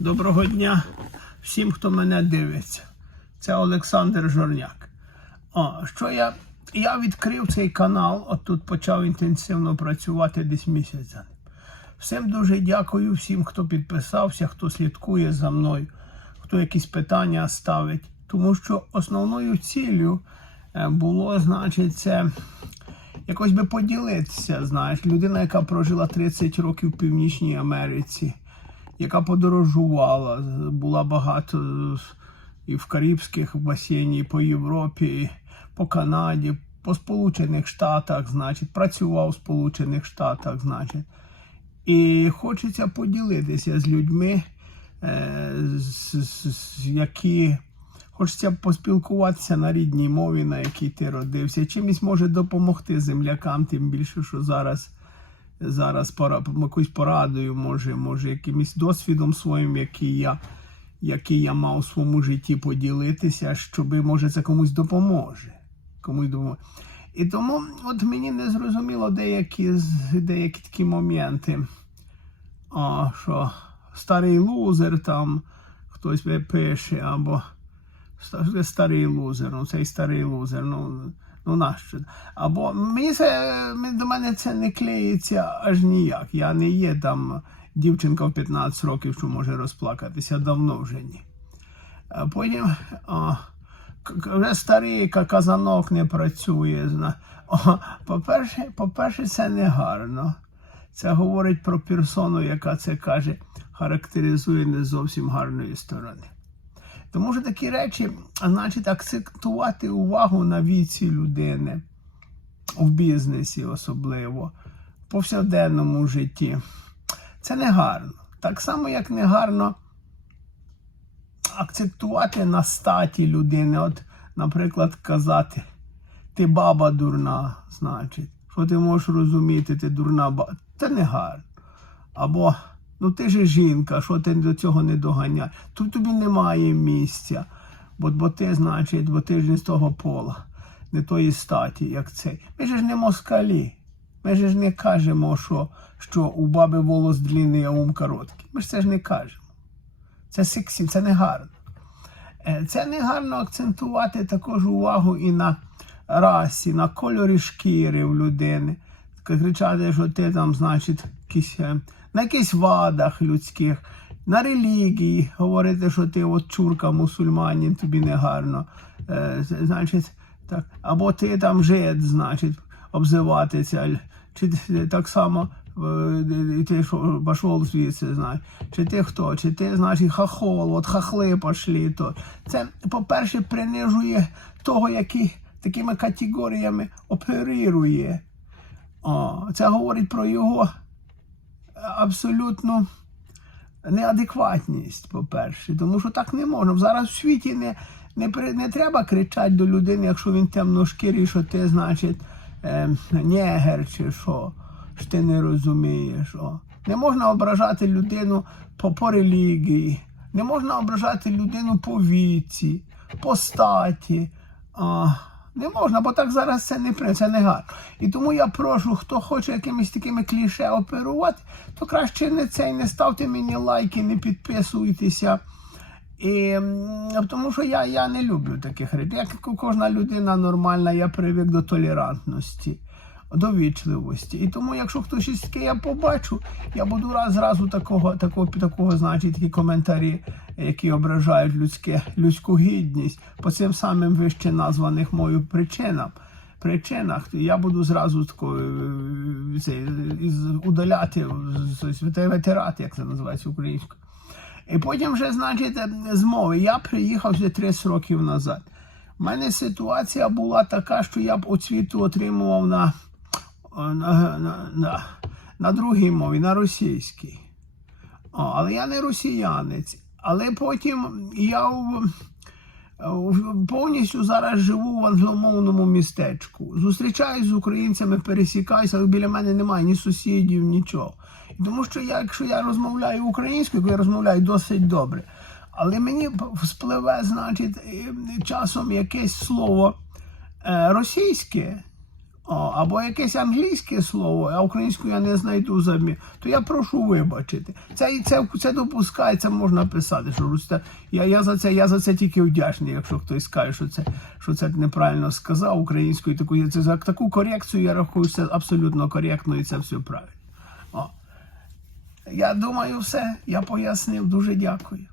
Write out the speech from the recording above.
Доброго дня всім, хто мене дивиться. Це Олександр Жорняк. О, що я, я відкрив цей канал, от тут почав інтенсивно працювати десь місяць. Всім дуже дякую, всім, хто підписався, хто слідкує за мною, хто якісь питання ставить. Тому що основною ціллю е, було, значить, це якось би поділитися. Знаєш, людина, яка прожила 30 років в Північній Америці, яка подорожувала, була багато і в Карибських басейні, і по Європі, і по Канаді, по Сполучених Штатах, значить, працював в Сполучених Штатах, значить. І хочеться поділитися з людьми, е, які хочеться поспілкуватися на рідній мові, на якій ти родився. Чимось може допомогти землякам, тим більше, що зараз, зараз пора, якоюсь порадою, може, може, якимось досвідом своїм, який я, який я мав у своєму житті поділитися, щоб може це комусь допоможе. Комусь допоможе. І тому от мені не зрозуміло деякі, деякі такі моменти. А, що старий лузер там хтось пише, або старий лузер, ну цей старий лузер, ну, ну нащо? Або мені це до мене це не клеїться аж ніяк. Я не є там дівчинка в 15 років, що може розплакатися, давно вже ні. Потім к- вже старий казанок не працює. по-перше, по-перше, це не гарно. Це говорить про персону, яка це каже, характеризує не зовсім гарної сторони. Тому що такі речі, значить, акцентувати увагу на віці людини в бізнесі, особливо, в повсякденному житті. Це не гарно. Так само, як не гарно акцентувати на статі людини. От, наприклад, казати, ти баба дурна, значить, що ти можеш розуміти, ти дурна баба. Це не гарно. Або ну ти ж жінка, що ти до цього не доганяєш. Тут тобі немає місця, бо, бо ти, значить, бо ти ж не з того пола, не тої статі, як цей. Ми ж не москалі. Ми ж не кажемо, що, що у баби волос длинний, а ум короткий. Ми ж це ж не кажемо. Це сексі, це не гарно. Е, Це не гарно акцентувати також увагу і на расі, на кольорі шкіри в людини. Кричати, що ти там, значить, якісь, е, на якихось вадах людських, на релігії, говорити, що ти от чурка мусульманин, тобі не гарно. Е, Значить, так. Або ти там жид, значить, обзиватися. Чи так само е, ти що, пішов звідси, знаєш. Чи ти хто? Чи ти, значить, хахол, от хахли пішли. То. Це, по-перше, принижує того, який такими категоріями оперує. О, це говорить про його абсолютну неадекватність, по-перше. Тому що так не можна. Зараз в світі не, не, не треба кричати до людини, якщо він темношкірий, що ти, значить, е, негер чи що, що ти не розумієш. О. Не можна ображати людину по, по релігії, не можна ображати людину по віці, по статі. А, не можна, бо так зараз це не при- це не гарно. І тому я прошу, хто хоче якимись такими кліше оперувати, то краще не цей, не ставте мені лайки, не підписуйтеся. І, тому що я, я не люблю таких речей. Як кожна людина нормальна, я привик до толерантності, до вічливості. І тому, якщо хтось щось таке я побачу, я буду раз зразу такого, такого, такого, значить, такі коментарі, які ображають людське, людську гідність по цим самим вище названих мою причинам. Причинах я буду зразу такою е, удаляти, витирати, як це називається українською. І потім вже, значить, з мови. Я приїхав вже 30 років назад. У мене ситуація була така, що я б освіту отримував на, на, на, на, на другій мові, на російській. О, але я не росіянець. Але потім я в, в- повністю зараз живу в англомовному містечку. Зустрічаюсь з українцями, пересікаюся, але біля мене немає ні сусідів, нічого. Тому що я, якщо я розмовляю українською, я розмовляю досить добре. Але мені спливе, значить, часом якесь слово е, російське. Або якесь англійське слово, а українську я не знайду замі, то я прошу вибачити. Це, це, це допускається, можна писати, що Русте, я, я, за це, я за це тільки вдячний, якщо хтось скаже, що це, що це неправильно сказав українською. Таку, це, таку корекцію я рахую, це абсолютно коректно і це все правильно. О. Я думаю, все. Я пояснив. Дуже дякую.